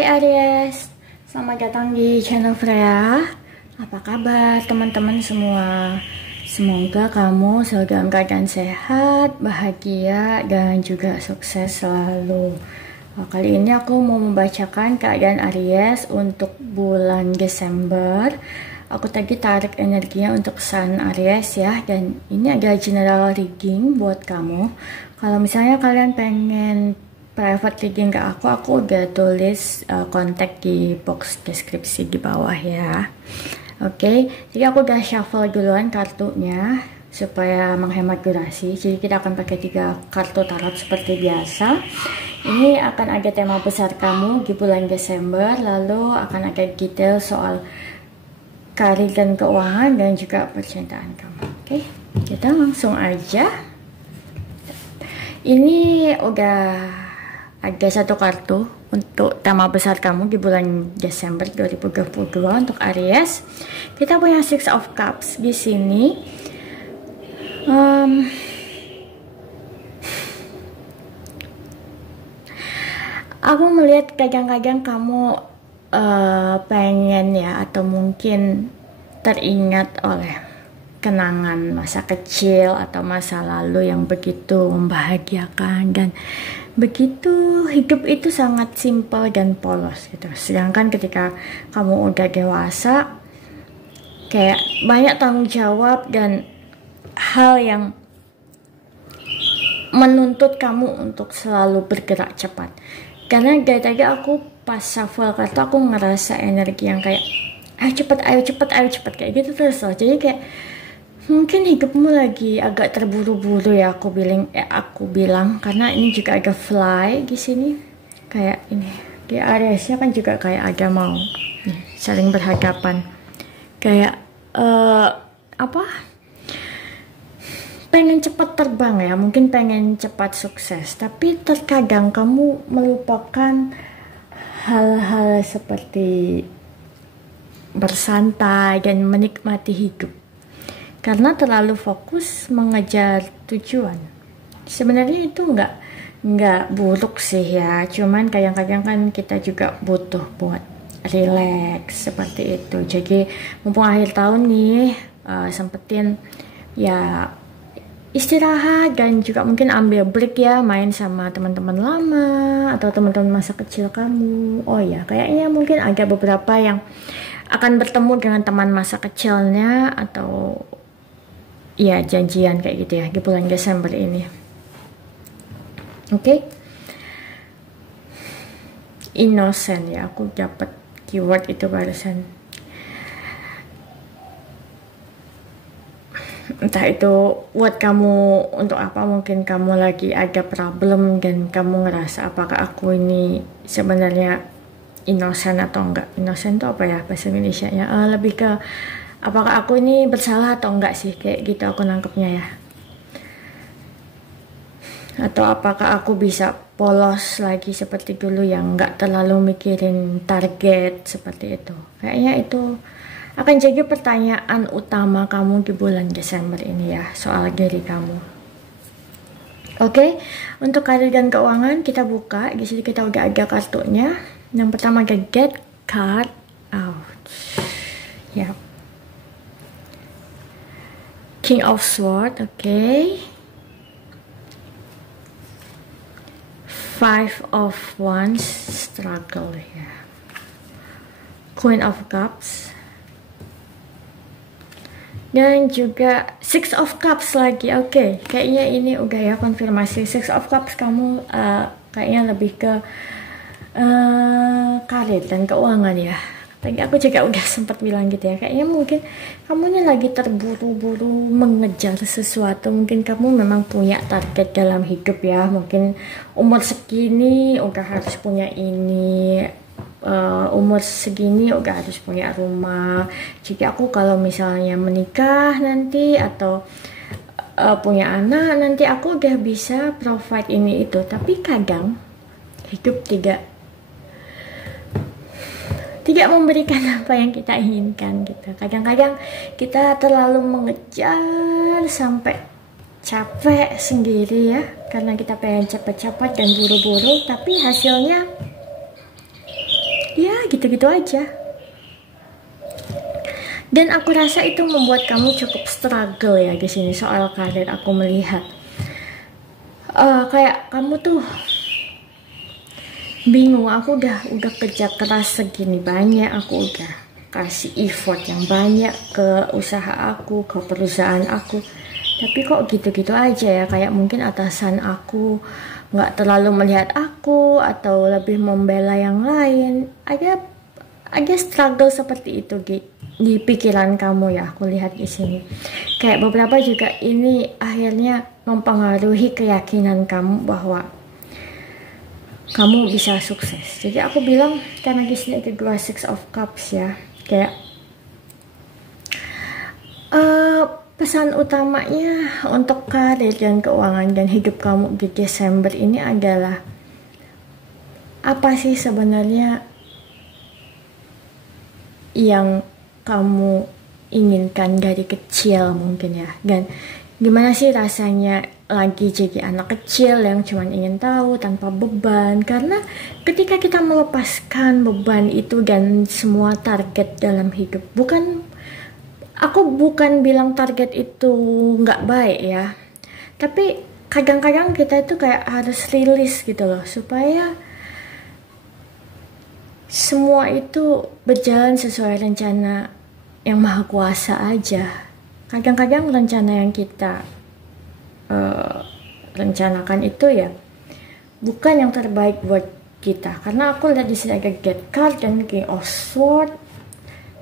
Hai Aries, selamat datang di channel Freya. Apa kabar teman-teman semua? Semoga kamu selalu dalam keadaan sehat, bahagia, dan juga sukses selalu. Kali ini aku mau membacakan keadaan Aries untuk bulan Desember. Aku tadi tarik energinya untuk Sun Aries ya, dan ini adalah general reading buat kamu. Kalau misalnya kalian pengen private reading ke aku udah tulis kontak di box deskripsi di bawah ya. Oke, jadi aku udah shuffle duluan kartunya supaya menghemat durasi. Jadi kita akan pakai 3 kartu tarot seperti biasa. Ini akan ada tema besar kamu di bulan Desember, lalu akan ada detail soal karir dan keuangan dan juga percintaan kamu. Oke, kita langsung aja. Ini udah ada 1 kartu untuk tema besar kamu di bulan Desember 2022 untuk Aries. Kita punya Six of Cups di sini. Aku melihat kadang-kadang kamu pengen ya, atau mungkin teringat oleh kenangan masa kecil atau masa lalu yang begitu membahagiakan, dan begitu hidup itu sangat simpel dan polos gitu. Sedangkan ketika kamu udah dewasa, kayak banyak tanggung jawab dan hal yang menuntut kamu untuk selalu bergerak cepat. Karena dari tadi aku pas shuffle kartu, aku ngerasa energi yang kayak ayo cepet kayak gitu terus loh. Jadi kayak mungkin hidupmu lagi agak terburu-buru ya, aku bilang karena ini juga ada fly di sini. Kayak ini di Ariesnya kan juga kayak ada mau saling berhadapan. Kayak pengen cepat terbang ya, mungkin pengen cepat sukses, tapi terkadang kamu melupakan hal-hal seperti bersantai dan menikmati hidup karena terlalu fokus mengejar tujuan. Sebenarnya itu nggak buruk sih ya, cuman kadang-kadang kan kita juga butuh buat relax seperti itu. Jadi mumpung akhir tahun nih, sempetin ya istirahat dan juga mungkin ambil break ya, main sama teman-teman lama atau teman-teman masa kecil kamu. Oh ya, kayaknya mungkin ada beberapa yang akan bertemu dengan teman masa kecilnya atau ya janjian kayak gitu ya di bulan Desember ini. Oke. Innocent ya, aku dapat keyword itu barusan. Entah itu buat kamu untuk apa, mungkin kamu lagi ada problem dan kamu ngerasa apakah aku ini sebenarnya innocent atau enggak. Innocent itu apa ya bahasa Indonesia ya? Lebih ke apakah aku ini bersalah atau enggak sih, kayak gitu aku nangkepnya ya. Atau apakah aku bisa polos lagi seperti dulu yang enggak terlalu mikirin target seperti itu. Kayaknya itu akan jadi pertanyaan utama kamu di bulan Desember ini ya, soal diri kamu. Oke, untuk karir dan keuangan kita buka. Di sini kita udah ada kartunya. Yang pertama ada Get Card Out. Ya. King of Swords, oke. 5 of Wands, struggle ya. Queen of Cups. Dan juga Six of Cups lagi. Oke, kayaknya ini udah ya konfirmasi. Six of Cups kamu kayaknya lebih ke karir dan keuangan ya. Tadi aku juga udah sempat bilang gitu ya. Kayaknya mungkin kamu ini lagi terburu-buru mengejar sesuatu. Mungkin kamu memang punya target dalam hidup ya. Mungkin umur segini udah harus punya ini. Umur segini udah harus punya rumah. Jadi aku kalau misalnya menikah nanti atau punya anak nanti, aku udah bisa provide ini itu. Tapi kadang hidup tidak memberikan apa yang kita inginkan gitu. Kadang-kadang kita terlalu mengejar sampai capek sendiri ya, karena kita pengen cepet-cepet dan buru-buru, tapi hasilnya Ya gitu-gitu aja. Dan aku rasa itu membuat kamu cukup struggle ya di sini soal karir. Aku melihat kayak kamu tuh bingung. Aku udah kerja keras segini banyak, aku udah kasih effort yang banyak ke usaha aku, ke perusahaan aku, tapi kok gitu-gitu aja ya. Kayak mungkin atasan aku nggak terlalu melihat aku atau lebih membela yang lain. Ada struggle seperti itu di pikiran kamu ya. Aku lihat di sini kayak beberapa juga ini akhirnya mempengaruhi keyakinan kamu bahwa kamu bisa sukses. Jadi aku bilang karena di sini ada dua Six of Cups ya, kayak pesan utamanya untuk karir dan keuangan dan hidup kamu di Desember ini adalah apa sih sebenarnya yang kamu inginkan dari kecil mungkin ya, dan gimana sih rasanya lagi jadi anak kecil yang cuma ingin tahu tanpa beban. Karena ketika kita melepaskan beban itu dan semua target dalam hidup, aku bukan bilang target itu nggak baik ya, tapi kadang-kadang kita itu kayak harus rilis gitu loh, supaya semua itu berjalan sesuai rencana yang maha kuasa aja. Kadang-kadang rencana yang kita rencanakan itu ya bukan yang terbaik buat kita. Karena aku lihat di sini ada Get Card dan King of Sword.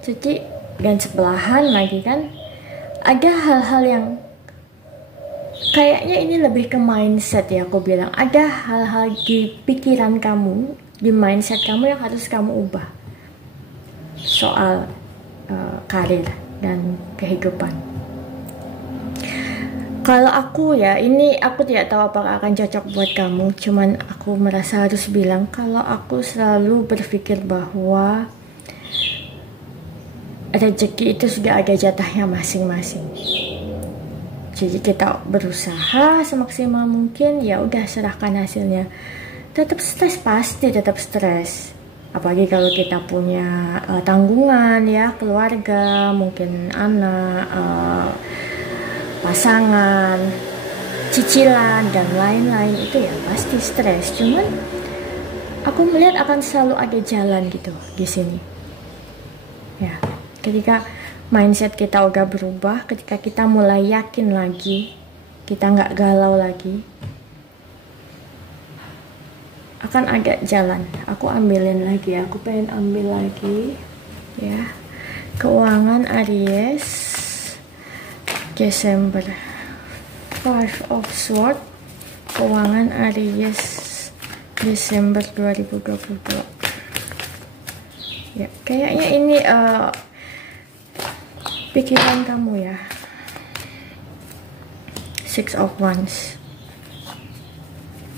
Jadi dan sebelahan lagi kan ada hal-hal yang kayaknya ini lebih ke mindset ya. Aku bilang ada hal-hal di pikiran kamu, di mindset kamu yang harus kamu ubah soal karir dan kehidupan. Kalau aku ya, ini aku tidak tahu apakah akan cocok buat kamu, cuman aku merasa harus bilang kalau aku selalu berpikir bahwa rezeki itu sudah ada jatahnya masing-masing. Jadi kita berusaha semaksimal mungkin, ya udah serahkan hasilnya. Tetap stres, pasti tetap stres. Apalagi kalau kita punya tanggungan ya, keluarga, mungkin anak, pasangan, cicilan dan lain-lain, itu ya pasti stres. Cuman aku melihat akan selalu ada jalan gitu di sini. Ya, ketika mindset kita udah berubah, ketika kita mulai yakin lagi, kita nggak galau lagi, akan ada jalan. Aku ambilin lagi, aku pengen ambil lagi ya. Keuangan Aries Desember, Five of Swords, keuangan Aries Desember 2022. Ya, kayaknya ini pikiran kamu ya. Six of Wands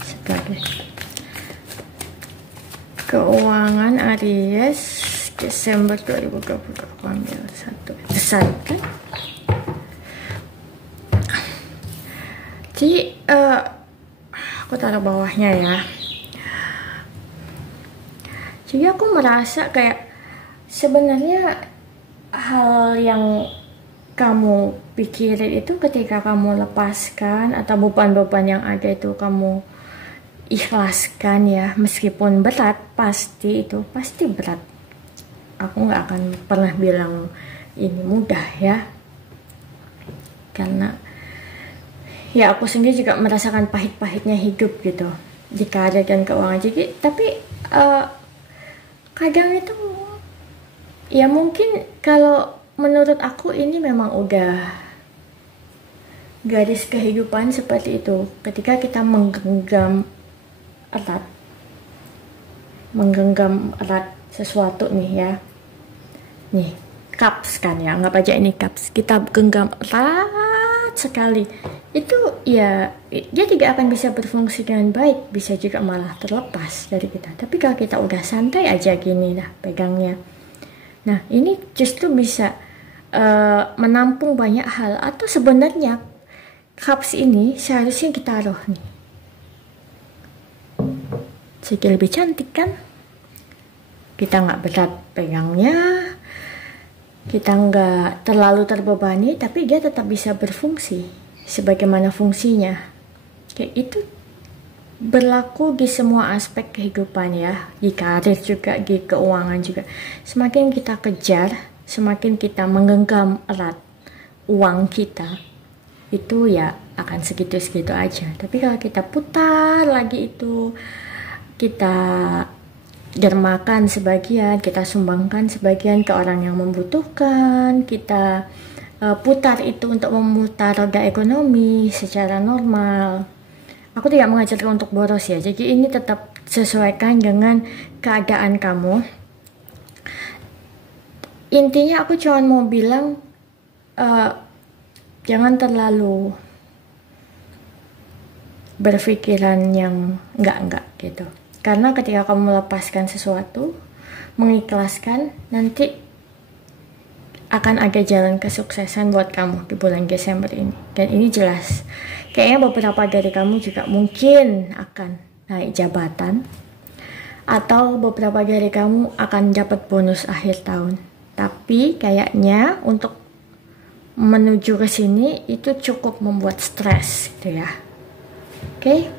sebagai keuangan Aries Desember 2022. Aku ambil satu pesan kan. Jadi aku taruh bawahnya ya. Jadi aku merasa kayak sebenarnya hal yang kamu pikirin itu ketika kamu lepaskan atau beban-beban yang ada itu kamu ikhlaskan ya, meskipun berat, pasti berat. Aku nggak akan pernah bilang ini mudah ya, karena ya aku sendiri juga merasakan pahit-pahitnya hidup gitu di karir dan keuangan. Jadi tapi kadang itu ya mungkin kalau menurut aku ini memang udah garis kehidupan seperti itu. Ketika kita menggenggam erat sesuatu nih ya, nih cups kan ya, anggap aja ini cups, kita genggam erat sekali, itu ya dia tidak akan bisa berfungsi dengan baik, bisa juga malah terlepas dari kita. Tapi kalau kita udah santai aja gini lah pegangnya, nah ini justru bisa menampung banyak hal. Atau sebenarnya cups ini seharusnya kita taruh nih, jadi lebih cantik kan. kita nggak berat pegangnya, kita nggak terlalu terbebani, tapi dia tetap bisa berfungsi sebagaimana fungsinya. Kayak itu berlaku di semua aspek kehidupan ya, di karir juga, di keuangan juga. Semakin kita kejar, semakin kita menggenggam erat uang kita, itu ya akan segitu-segitu aja. Tapi kalau kita putar lagi itu, kita dermakan sebagian, kita sumbangkan sebagian ke orang yang membutuhkan, kita putar itu untuk memutar roda ekonomi secara normal. Aku tidak mengajarkan untuk boros ya, jadi ini tetap sesuaikan dengan keadaan kamu. Intinya aku cuma mau bilang jangan terlalu berpikiran yang enggak gitu. Karena ketika kamu melepaskan sesuatu, mengikhlaskan, nanti akan ada jalan kesuksesan buat kamu di bulan Desember ini. Dan ini jelas. Kayaknya beberapa dari kamu juga mungkin akan naik jabatan. Atau beberapa dari kamu akan dapat bonus akhir tahun. Tapi kayaknya untuk menuju ke sini itu cukup membuat stres gitu ya. Oke?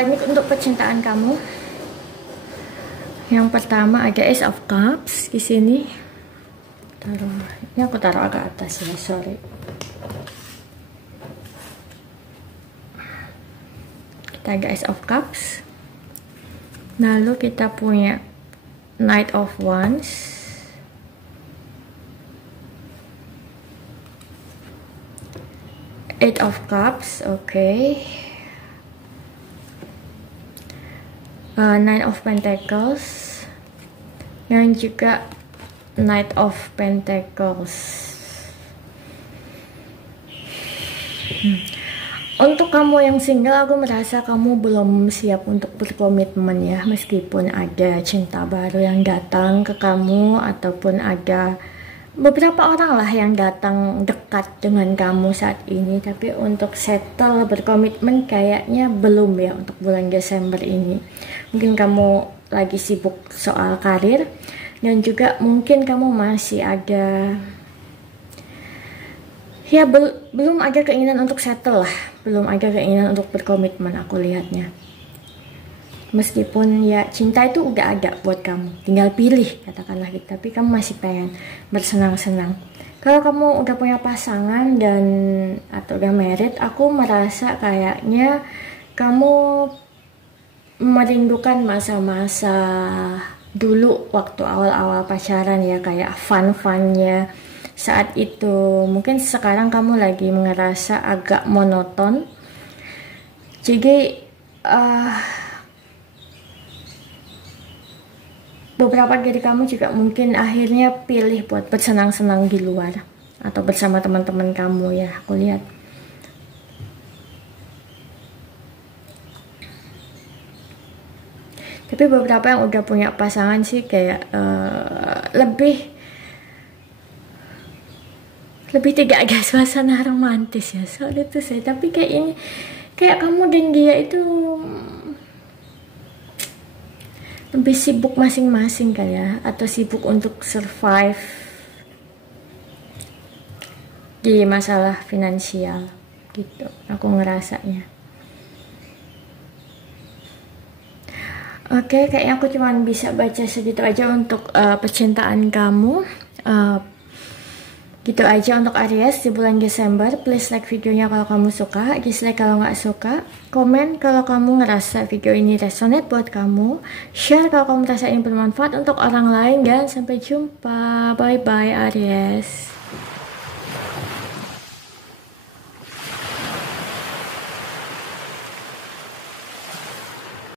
Ini untuk percintaan kamu. Yang pertama ada Ace of Cups di sini. Ini aku taruh agak atas ya, sorry. Kita ada Ace of Cups. Lalu kita punya Knight of Wands. Eight of Cups, oke. Nine of Pentacles, yang juga Knight of Pentacles. Untuk kamu yang single, aku merasa kamu belum siap untuk berkomitmen ya, meskipun ada cinta baru yang datang ke kamu, ataupun ada beberapa orang lah yang datang dekat dengan kamu saat ini, tapi untuk settle berkomitmen kayaknya belum ya untuk bulan Desember ini. Mungkin kamu lagi sibuk soal karir, dan juga mungkin kamu masih ada ya belum ada keinginan untuk settle lah, belum ada keinginan untuk berkomitmen aku lihatnya. Meskipun ya cinta itu udah ada buat kamu, tinggal pilih katakanlah gitu, tapi kamu masih pengen bersenang-senang. Kalau kamu udah punya pasangan dan atau udah married, aku merasa kayaknya kamu merindukan masa-masa dulu waktu awal-awal pacaran ya, kayak fun-funnya saat itu. Mungkin sekarang kamu lagi ngerasa agak monoton, jadi beberapa dari kamu juga mungkin akhirnya pilih buat bersenang-senang di luar atau bersama teman-teman kamu ya, aku lihat. Tapi beberapa yang udah punya pasangan sih kayak lebih tidak ada suasana romantis ya soal itu sih. Tapi kayak ini, kayak kamu dan dia itu lebih sibuk masing-masing kan ya, atau sibuk untuk survive di masalah finansial gitu, aku ngerasanya. Oke, kayaknya aku cuma bisa baca segitu aja untuk percintaan kamu. Gitu aja untuk Aries di bulan Desember. Please like videonya kalau kamu suka, dislike kalau nggak suka, komen kalau kamu ngerasa video ini resonate buat kamu, share kalau kamu merasa ini bermanfaat untuk orang lain, dan sampai jumpa. Bye bye Aries.